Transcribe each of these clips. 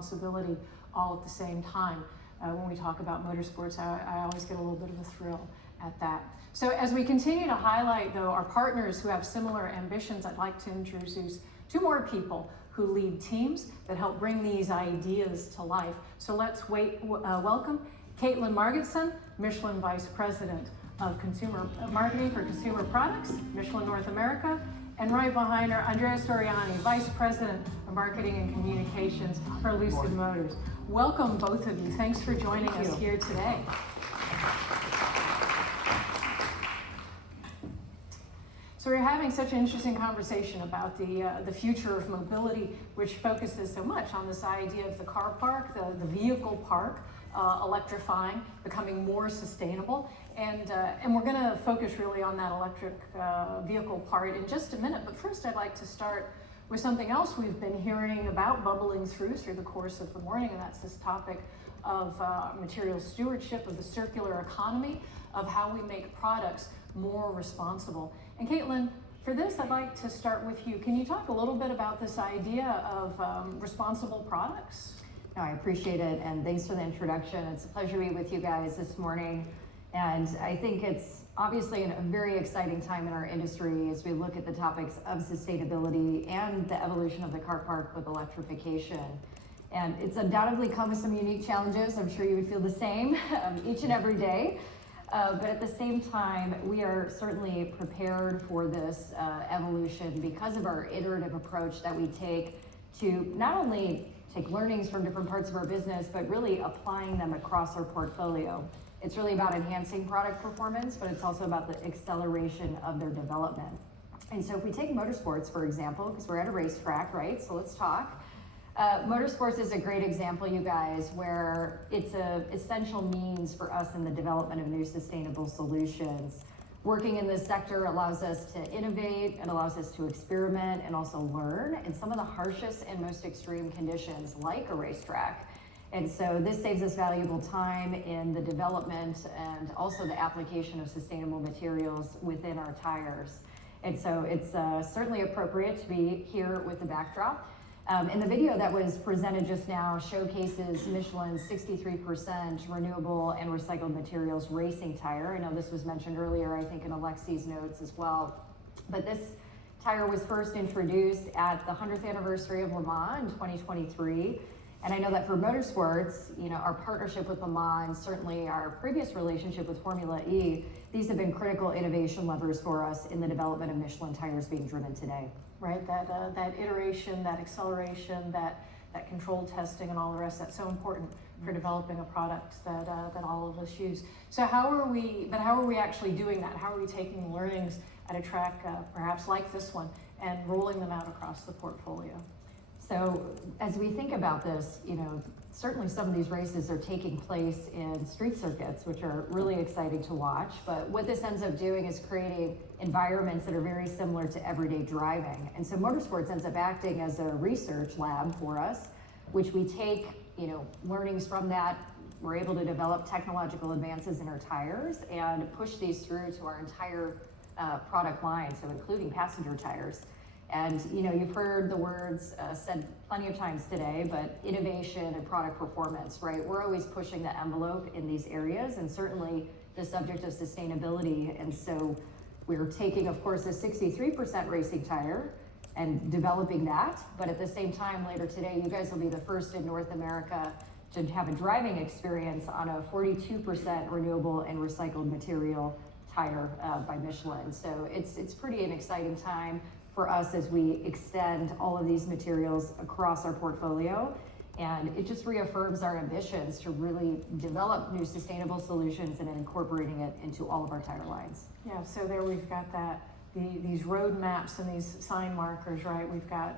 responsibility all at the same time. When we talk about motorsports, I always get a little bit of a thrill at that. So as we continue to highlight, though, our partners who have similar ambitions, I'd like to introduce two more people who lead teams that help bring these ideas to life. So let's welcome Katelyn Margetson, Michelin Vice President of Consumer Marketing for Consumer Products, Michelin North America, and right behind her, Andrea Soriani, Vice President of Marketing and Communications for Lucid Motors. Welcome, both of you. Thanks for joining us here today. So we're having such an interesting conversation about the future of mobility, which focuses so much on this idea of the car park, the vehicle park, electrifying, becoming more sustainable. And we're going to focus really on that electric vehicle part in just a minute. But first, I'd like to start with something else we've been hearing about bubbling through the course of the morning, and that's this topic of material stewardship, of the circular economy, of how we make products more responsible. And Katelyn, for this, I'd like to start with you. Can you talk a little bit about this idea of responsible products? No, I appreciate it, and thanks for the introduction. It's a pleasure to be with you guys this morning. And I think it's obviously a very exciting time in our industry as we look at the topics of sustainability and the evolution of the car park with electrification. And it's undoubtedly come with some unique challenges. I'm sure you would feel the same each and every day. But at the same time, we are certainly prepared for this evolution because of our iterative approach that we take to not only take learnings from different parts of our business, but really applying them across our portfolio. It's really about enhancing product performance, but it's also about the acceleration of their development. And so if we take motorsports, for example, because we're at a racetrack, right? So let's talk. Motorsports is a great example, you guys, where it's an essential means for us in the development of new sustainable solutions. Working in this sector allows us to innovate, it allows us to experiment and also learn in some of the harshest and most extreme conditions, like a racetrack. And so this saves us valuable time in the development and also the application of sustainable materials within our tires. And so it's certainly appropriate to be here with the backdrop. And the video that was presented just now showcases Michelin's 63% renewable and recycled materials racing tire. I know this was mentioned earlier, I think in Alexi's notes as well. But this tire was first introduced at the 100th anniversary of Le Mans in 2023. And I know that for motorsports, our partnership with Le Mans, certainly our previous relationship with Formula E, these have been critical innovation levers for us in the development of Michelin tires being driven today. Right, that iteration, that acceleration, that controlled testing and all the rest, that's so important for developing a product that all of us use. So how are we actually doing that? How are we taking learnings at a track perhaps like this one and rolling them out across the portfolio? So as we think about this, certainly some of these races are taking place in street circuits, which are really exciting to watch. But what this ends up doing is creating environments that are very similar to everyday driving. And so motorsports ends up acting as a research lab for us, which we take, learnings from that. We're able to develop technological advances in our tires and push these through to our entire product line, so including passenger tires. And you've heard the words said plenty of times today, but innovation and product performance, right? We're always pushing the envelope in these areas, and certainly the subject of sustainability. And so we're taking, of course, a 63% racing tire and developing that. But at the same time, later today, you guys will be the first in North America to have a driving experience on a 42% renewable and recycled material tire by Michelin. So it's pretty an exciting time for us as we extend all of these materials across our portfolio. And it just reaffirms our ambitions to really develop new sustainable solutions and incorporating it into all of our tire lines. Yeah, so there we've got these road maps and these sign markers, right? We've got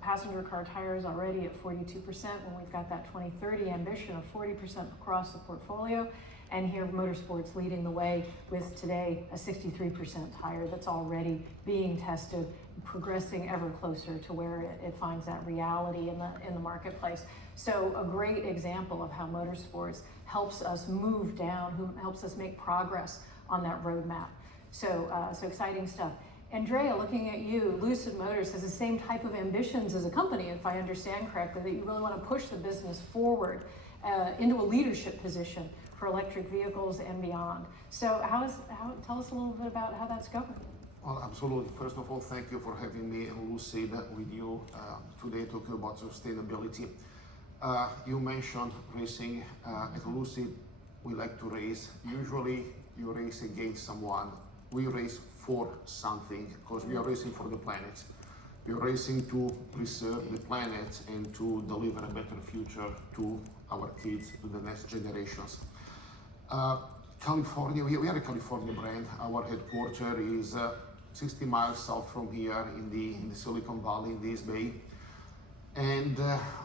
passenger car tires already at 42%, when we've got that 2030 ambition of 40% across the portfolio. And here motorsports leading the way with today a 63% tire that's already being tested, progressing ever closer to where it finds that reality in the marketplace. So a great example of how motorsports helps us move down, helps us make progress on that roadmap. So exciting stuff. Andrea, looking at you, Lucid Motors has the same type of ambitions as a company, if I understand correctly, that you really want to push the business forward into a leadership position for electric vehicles and beyond. So tell us a little bit about how that's going. Well, absolutely. First of all, thank you for having me and Lucid with you today talking about sustainability. You mentioned racing. At Lucid, we like to race. Usually you race against someone. We race for something because we are racing for the planet. We are racing to preserve the planet and to deliver a better future to our kids, to the next generations. California, we are a California brand. Our headquarters is 60 miles south from here in the Silicon Valley, in the East Bay. And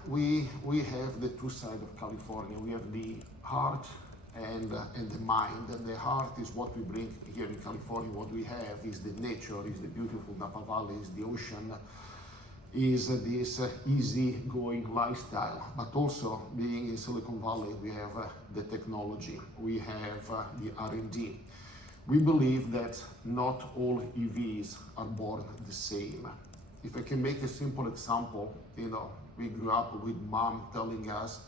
we have the two sides of California. We have the heart and the mind. And the heart is what we bring here in California. What we have is the nature, is the beautiful Napa Valley, is the ocean, is this easy-going lifestyle. But also, being in Silicon Valley, we have the technology, we have the R&D. We believe that not all EVs are born the same. If I can make a simple example, we grew up with mom telling us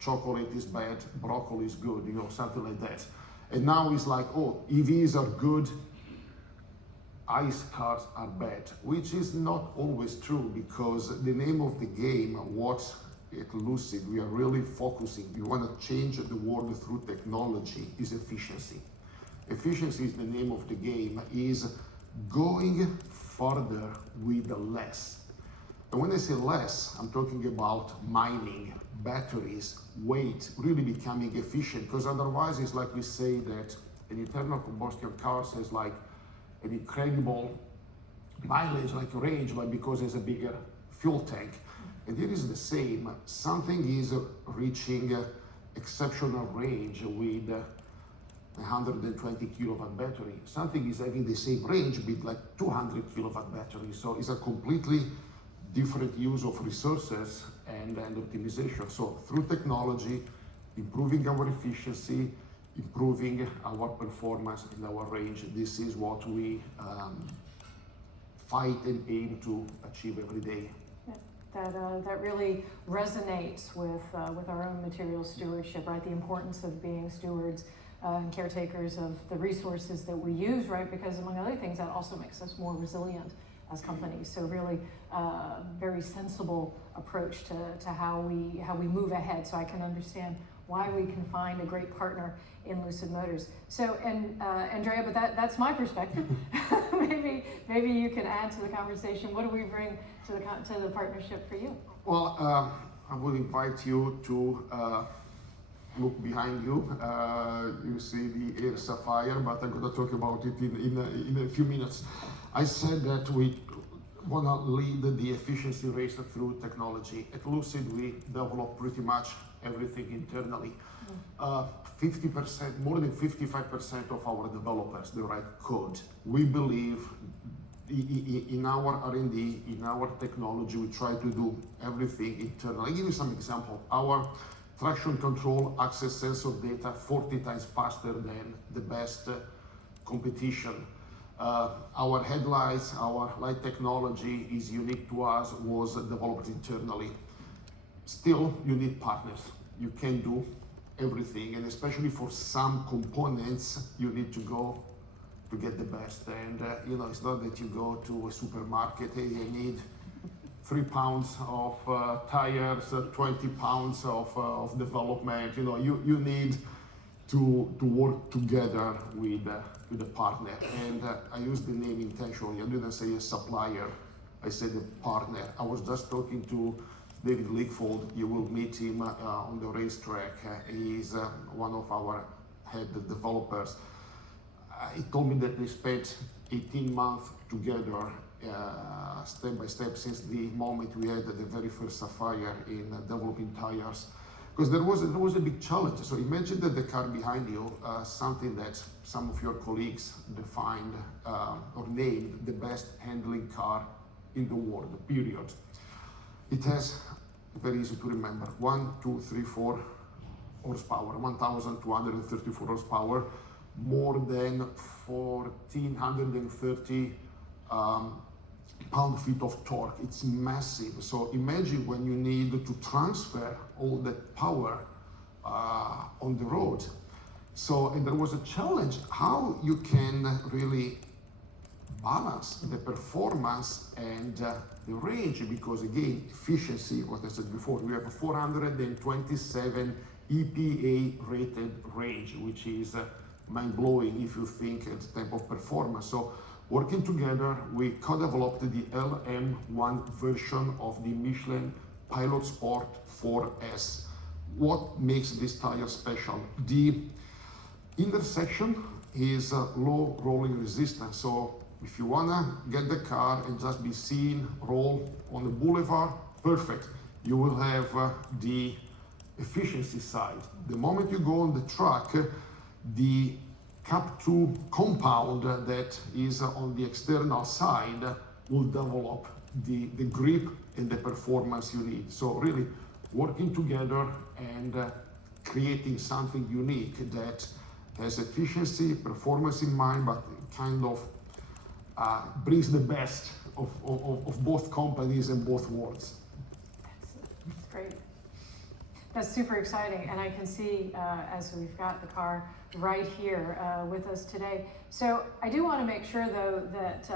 chocolate is bad, broccoli is good, something like that. And now it's like, oh, EVs are good, ICE cars are bad, which is not always true, because the name of the game, what at Lucid we are really focusing, we want to change the world through technology, is efficiency. Efficiency is the name of the game, is going further with less. And when I say less, I'm talking about mining, batteries, weight, really becoming efficient, because otherwise it's like we say that an internal combustion car says like an incredible mileage, like range, but because it's a bigger fuel tank. And it is the same. Something is reaching exceptional range with 120 kilowatt battery. Something is having the same range with like 200 kilowatt battery. So it's a completely different use of resources and optimization. So through technology, improving our efficiency, improving our performance and our range, this is what we fight and aim to achieve every day. That really resonates with our own material stewardship, right? The importance of being stewards and caretakers of the resources that we use, right? Because among other things, that also makes us more resilient as companies. So really very sensible approach to how we move ahead. So I can understand why we can find a great partner in Lucid Motors. So, and Andrea, but that's my perspective. maybe you can add to the conversation. What do we bring to the partnership for you? Well, I would invite you to look behind you. You see the Air Sapphire, but I'm going to talk about it in a few minutes. I said that we want to lead the efficiency race through technology. At Lucid, we develop pretty much everything internally. 50%, more than 55% of our developers, they write code. We believe in our R&D, in our technology, we try to do everything internally. I'll give you some example. Our traction control access sensor data 40 times faster than the best competition. Our headlights, our light technology is unique to us, was developed internally. Still, you need partners. You can't do everything, and especially for some components, you need to go to get the best. And it's not that you go to a supermarket, hey, you need 3 pounds of tires, 20 pounds of development. You need to work together with a partner. And I use the name intentionally. I didn't say a supplier, I said a partner. I was just talking to David Lickfold. You will meet him on the racetrack. He's one of our head developers. He told me that they spent 18 months together, step by step, since the moment we had the very first Sapphire in developing tires. Because there was a big challenge. So imagine that the car behind you, something that some of your colleagues defined or named the best handling car in the world, period. It has, very easy to remember, 1, 2, 3, 4 horsepower, 1,234 horsepower, more than 1,430 pound-feet of torque. It's massive. So imagine when you need to transfer all that power on the road. So, and there was a challenge how you can really balance the performance and the range, because again, efficiency, what I said before, we have a 427 EPA rated range, which is mind-blowing if you think at the type of performance. So working together, we co-developed the LM1 version of the Michelin Pilot Sport 4S. What makes this tire special? The intersection is low rolling resistance. So if you wanna get the car and just be seen roll on the boulevard, perfect. You will have the efficiency side. The moment you go on the track, the Cap2 compound that is on the external side will develop the grip and the performance you need. So really working together and creating something unique that has efficiency, performance in mind, but kind of brings the best of both companies and both worlds. That's great. That's super exciting, and I can see as we've got the car right here with us today. So I do want to make sure, though, that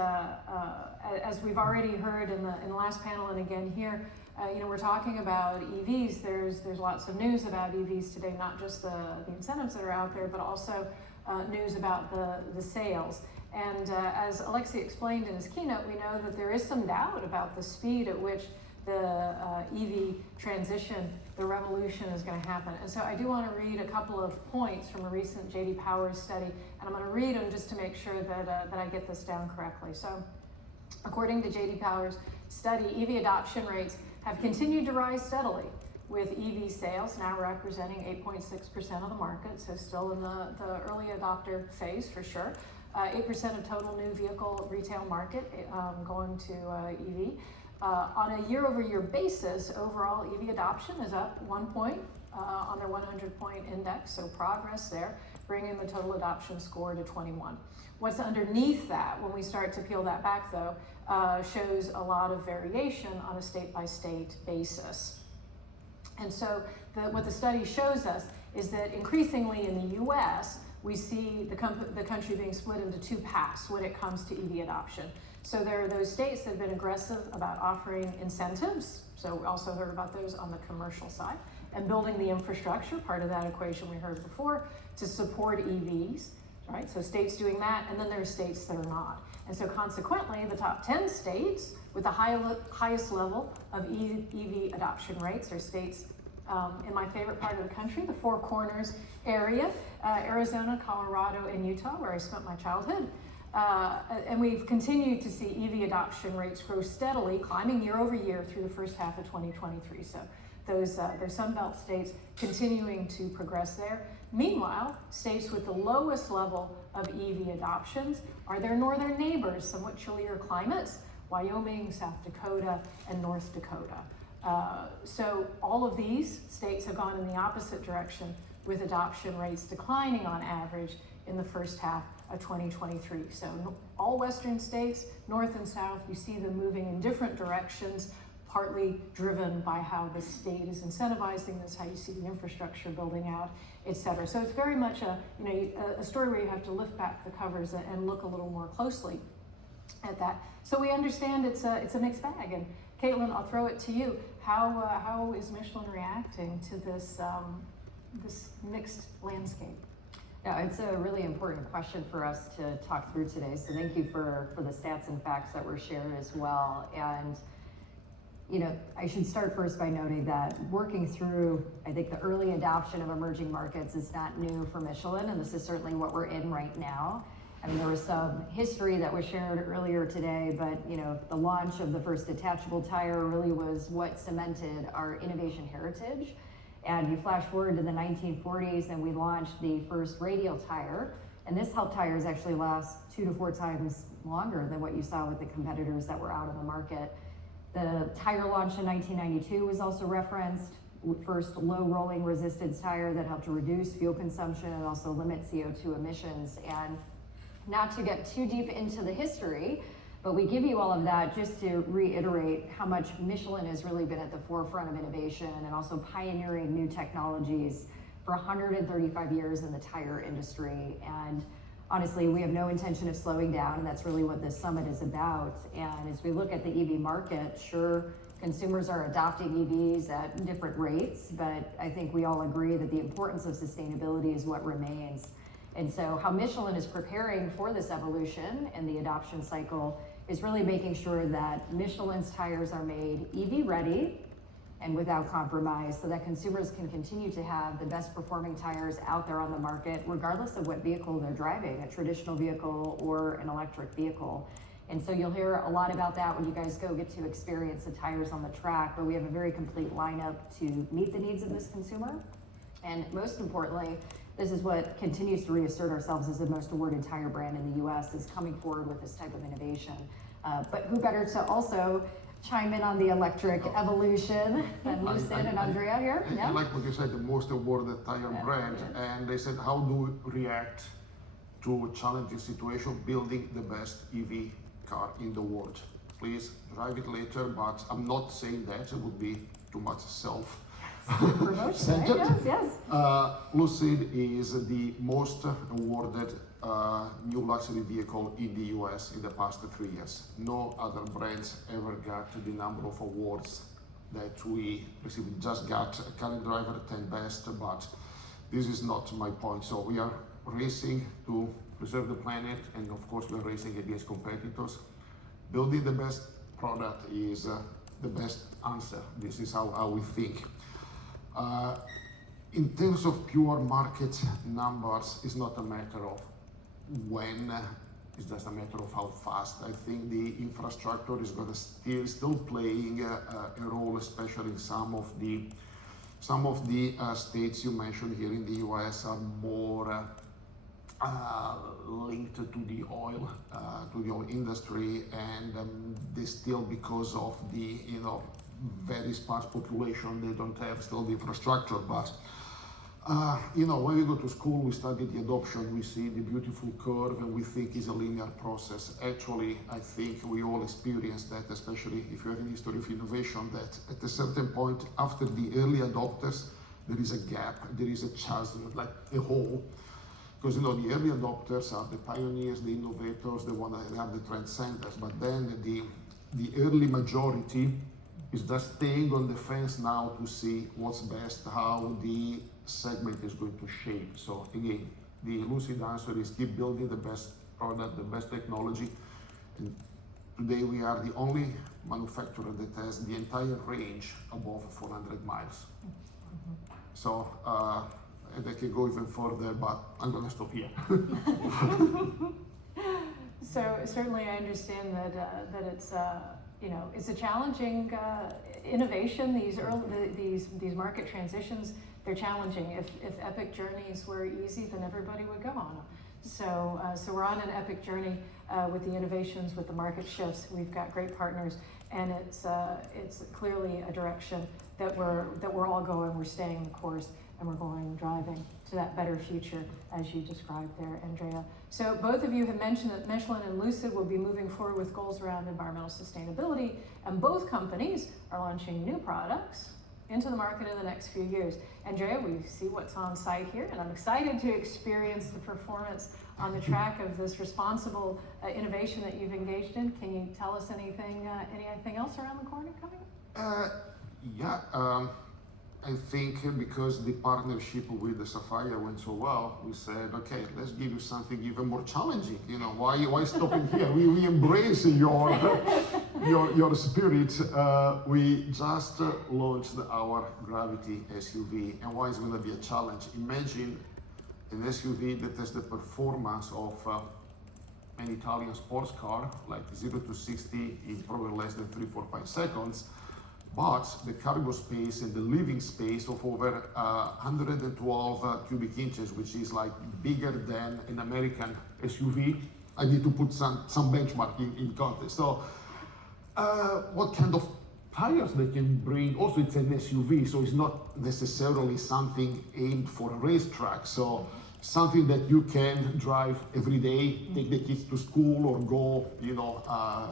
as we've already heard in the last panel and again here, you know, we're talking about EVs. There's lots of news about EVs today, not just the incentives that are out there, but also news about the sales. And as Alexei explained in his keynote, we know that there is some doubt about the speed at which the EV transition, the revolution is going to happen. And so I do want to read a couple of points from a recent J.D. Power study, and I'm going to read them just to make sure that I get this down correctly. So according to J.D. Power's study, EV adoption rates have continued to rise steadily, with EV sales now representing 8.6% of the market, so still in the early adopter phase for sure. 8% of total new vehicle retail market going to EV. On a year-over-year basis, overall EV adoption is up 1 point on their 100-point index, so progress there, bringing the total adoption score to 21. What's underneath that, when we start to peel that back though, shows a lot of variation on a state-by-state basis. And so what the study shows us is that increasingly in the US, we see the country being split into two paths when it comes to EV adoption. So there are those states that have been aggressive about offering incentives, so we also heard about those on the commercial side, and building the infrastructure, part of that equation we heard before, to support EVs, right? So states doing that, and then there are states that are not. And so consequently, the top 10 states with the highest level of EV adoption rates are states in my favorite part of the country, the Four Corners area, Arizona, Colorado, and Utah, where I spent my childhood. And we've continued to see EV adoption rates grow steadily, climbing year over year through the first half of 2023. So those Sunbelt states continuing to progress there. Meanwhile, states with the lowest level of EV adoptions are their northern neighbors, somewhat chillier climates, Wyoming, South Dakota, and North Dakota. So all of these states have gone in the opposite direction, with adoption rates declining on average in the first half of 2023. So all Western states, North and South, you see them moving in different directions, partly driven by how the state is incentivizing this, how you see the infrastructure building out, et cetera. So it's very much a story where you have to lift back the covers and look a little more closely at that. So we understand it's a mixed bag. And Katelyn, I'll throw it to you. How is Michelin reacting to this mixed landscape? Yeah, it's a really important question for us to talk through today. So thank you for the stats and facts that were shared as well. And you know, I should start first by noting that working through, I think, the early adoption of emerging markets is not new for Michelin, and this is certainly what we're in right now. I mean, there was some history that was shared earlier today, but you know, the launch of the first detachable tire really was what cemented our innovation heritage. And you flash forward to the 1940s and we launched the first radial tire. And this helped tires actually last 2 to 4 times longer than what you saw with the competitors that were out on the market. The tire launch in 1992 was also referenced. First low rolling resistance tire that helped to reduce fuel consumption and also limit CO2 emissions. And not to get too deep into the history, But we give you all of that just to reiterate how much Michelin has really been at the forefront of innovation and also pioneering new technologies for 135 years in the tire industry. And honestly, we have no intention of slowing down, and that's really what this summit is about. And as we look at the EV market, sure, consumers are adopting EVs at different rates, but I think we all agree that the importance of sustainability is what remains. And so how Michelin is preparing for this evolution and the adoption cycle is really making sure that Michelin's tires are made EV ready and without compromise, so that consumers can continue to have the best performing tires out there on the market, regardless of what vehicle they're driving, a traditional vehicle or an electric vehicle. And so you'll hear a lot about that when you guys go get to experience the tires on the track, where we have a very complete lineup to meet the needs of this consumer. And most importantly, this is what continues to reassert ourselves as the most awarded tire brand in the US, is coming forward with this type of innovation. But who better to also chime in on the electric evolution than Lucid and Andrea here? I like what you said, the most awarded tire brand, and they said, how do we react to a challenging situation, building the best EV car in the world? Please drive it later, but I'm not saying that, it would be too much self-centered. Yes. Lucid is the most awarded new luxury vehicle in the US in the past 3 years. No other brands ever got the number of awards that we received. We just got Current Driver 10 Best, but this is not my point. So we are racing to preserve the planet, and of course we're racing against competitors. Building the best product is the best answer. This is how we think. In terms of pure market numbers, it's not a matter of when, it's just a matter of how fast. I think the infrastructure is going to still playing a role, especially in some of the states you mentioned here in the US are more linked to the oil industry, and they still, because of the very sparse population, they don't have still the infrastructure. But when we go to school, we study the adoption, we see the beautiful curve, and we think it's a linear process. Actually, I think we all experience that, especially if you have a history of innovation, that at a certain point, after the early adopters, there is a gap, there is a chasm, like a hole. Because the early adopters are the pioneers, the innovators, the ones that are the trendsetters, but then the early majority is just staying on the fence now to see what's best, how the segment is going to shape. So again, the Lucid answer is keep building the best product, the best technology. And today we are the only manufacturer that has the entire range above 400 miles. So, and I can go even further, but I'm gonna stop here. So certainly I understand that it's it's a challenging innovation. These market transitions, they're challenging. If epic journeys were easy, then everybody would go on them. So we're on an epic journey with the innovations, with the market shifts. We've got great partners, and it's clearly a direction that we're all going. We're staying the course, and we're driving to that better future, as you described there, Andrea. So both of you have mentioned that Michelin and Lucid will be moving forward with goals around environmental sustainability, and both companies are launching new products into the market in the next few years. Andrea, we see what's on site here, and I'm excited to experience the performance on the track of this responsible innovation that you've engaged in. Can you tell us anything else around the corner coming? I think because the partnership with the Sapphire went so well, we said, okay, let's give you something even more challenging. Why stopping here? We embrace your spirit. We just launched our Gravity SUV, and why is it going to be a challenge? Imagine an SUV that has the performance of an Italian sports car, like 0 to 60 in probably less than 3, 4, 5 seconds. But the cargo space and the living space of over 112 cubic inches, which is like bigger than an American SUV. I need to put some benchmark in context. So what kind of tires they can bring? Also, it's an SUV, so it's not necessarily something aimed for a racetrack. So something that you can drive every day, take the kids to school or go,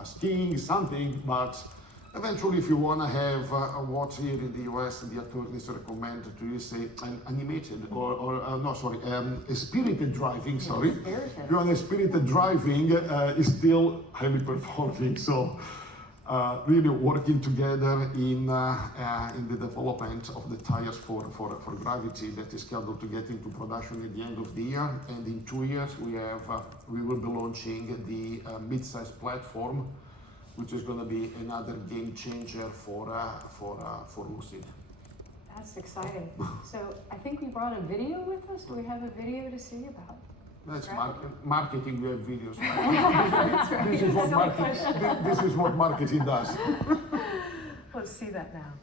skiing, something. But eventually, if you want to have what here in the US, the authorities recommend to use an animated a spirited driving. Sorry, Spirited. if you want a spirited driving, is still highly performing. So. Really working together in the development of the tires for gravity that is scheduled to get into production at the end of the year. And in 2 years, we will be launching the mid-size platform, which is going to be another game changer for Lucid. That's exciting. So I think we brought a video with us. Do we have a video to see about? That's marketing. We have videos. That's right. This is what marketing does. Let's see that now.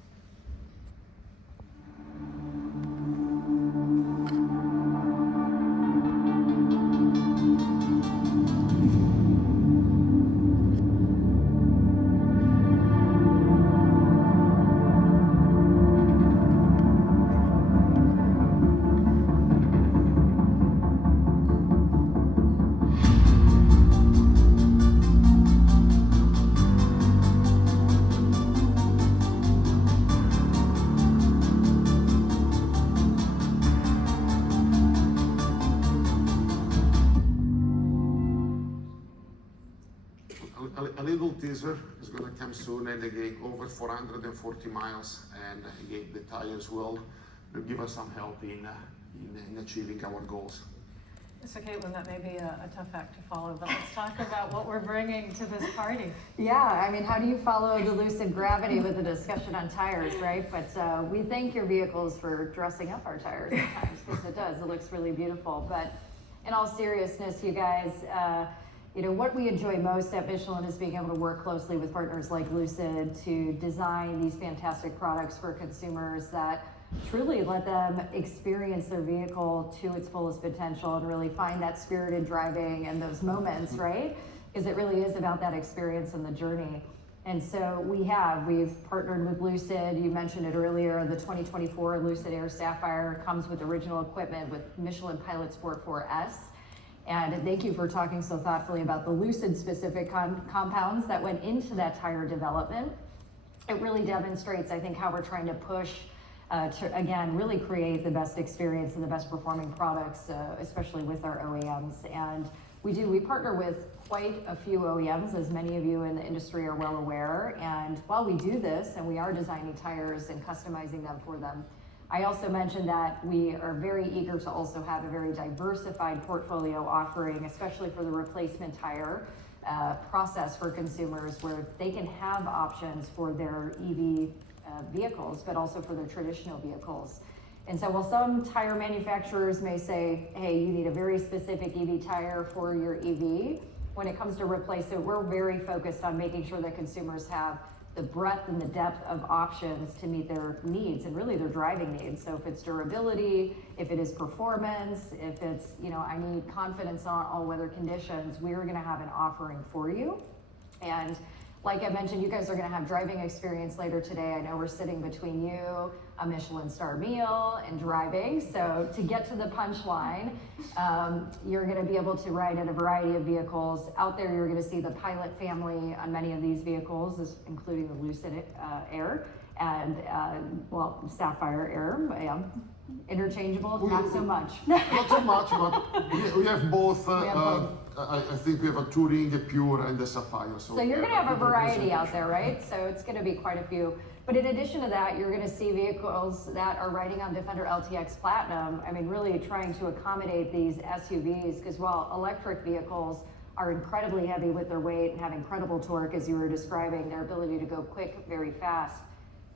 A little teaser is going to come soon, and again, over 440 miles, and again, the tires will give us some help in achieving our goals. So Katelyn, that may be a tough act to follow, but let's talk about what we're bringing to this party. Yeah, I mean, how do you follow the Lucid gravity with a discussion on tires, right? But we thank your vehicles for dressing up our tires at times, because it does. It looks really beautiful. But in all seriousness, you guys, what we enjoy most at Michelin is being able to work closely with partners like Lucid to design these fantastic products for consumers that truly let them experience their vehicle to its fullest potential and really find that spirited driving and those moments, right? Because it really is about that experience and the journey. And so we've partnered with Lucid. You mentioned it earlier, the 2024 Lucid Air Sapphire comes with original equipment with Michelin Pilot Sport 4S. And thank you for talking so thoughtfully about the Lucid specific compounds that went into that tire development. It really demonstrates, I think, how we're trying to push to, again, really create the best experience and the best performing products, especially with our OEMs. And we partner with quite a few OEMs, as many of you in the industry are well aware. And while we do this, and we are designing tires and customizing them for them, I also mentioned that we are very eager to also have a very diversified portfolio offering, especially for the replacement tire process for consumers, where they can have options for their EV vehicles, but also for their traditional vehicles. And so while some tire manufacturers may say, hey, you need a very specific EV tire for your EV, when it comes to replacement, we're very focused on making sure that consumers have the breadth and the depth of options to meet their needs and really their driving needs. So if it's durability, if it is performance, if it's, I need confidence on all weather conditions, we're gonna have an offering for you. And like I mentioned, you guys are gonna have driving experience later today. I know we're sitting between you, a Michelin star meal, and driving. So to get to the punchline, you're gonna be able to ride in a variety of vehicles. Out there, you're gonna see the Pilot family on many of these vehicles, including the Lucid Air and, Sapphire Air. Interchangeable, not so much. Not so much, but we have both. I think we have a Touring, a Pure, and a Sapphire. So you're going to have a variety out there, right? So it's going to be quite a few. But in addition to that, you're going to see vehicles that are riding on Defender LTX Platinum. I mean, really trying to accommodate these SUVs, because while electric vehicles are incredibly heavy with their weight and have incredible torque, as you were describing, their ability to go quick, very fast,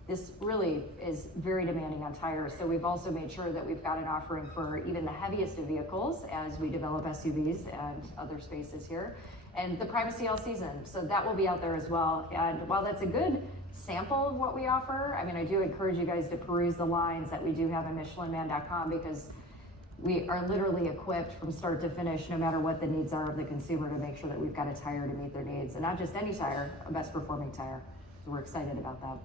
this really is very demanding on tires. So we've also made sure that we've got an offering for even the heaviest of vehicles as we develop SUVs and other spaces here. And the Privacy All Season, so that will be out there as well. And while that's a good sample of what we offer, I mean, I do encourage you guys to peruse the lines that we do have on MichelinMan.com, because we are literally equipped from start to finish, no matter what the needs are of the consumer, to make sure that we've got a tire to meet their needs. And not just any tire, a best performing tire. So we're excited about that.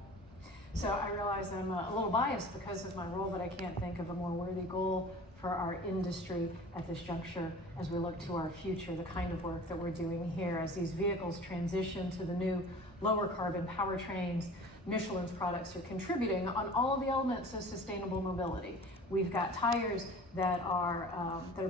So I realize I'm a little biased because of my role, but I can't think of a more worthy goal for our industry at this juncture as we look to our future, the kind of work that we're doing here as these vehicles transition to the new lower carbon powertrains. Michelin's products are contributing on all the elements of sustainable mobility. We've got tires that are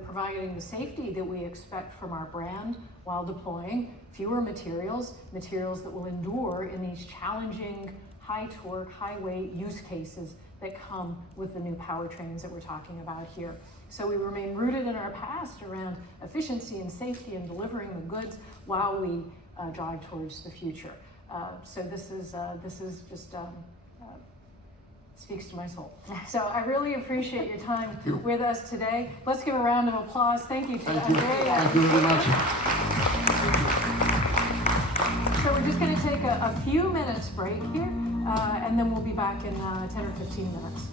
providing the safety that we expect from our brand while deploying fewer materials that will endure in these challenging, high torque, high weight use cases that come with the new powertrains that we're talking about here. So we remain rooted in our past around efficiency and safety and delivering the goods while we drive towards the future. So this is just speaks to my soul. So I really appreciate your time with us today. Let's give a round of applause. Thank you to Andrea. Thank you very much. So we're just going to take a few minutes break here, and then we'll be back in 10 or 15 minutes.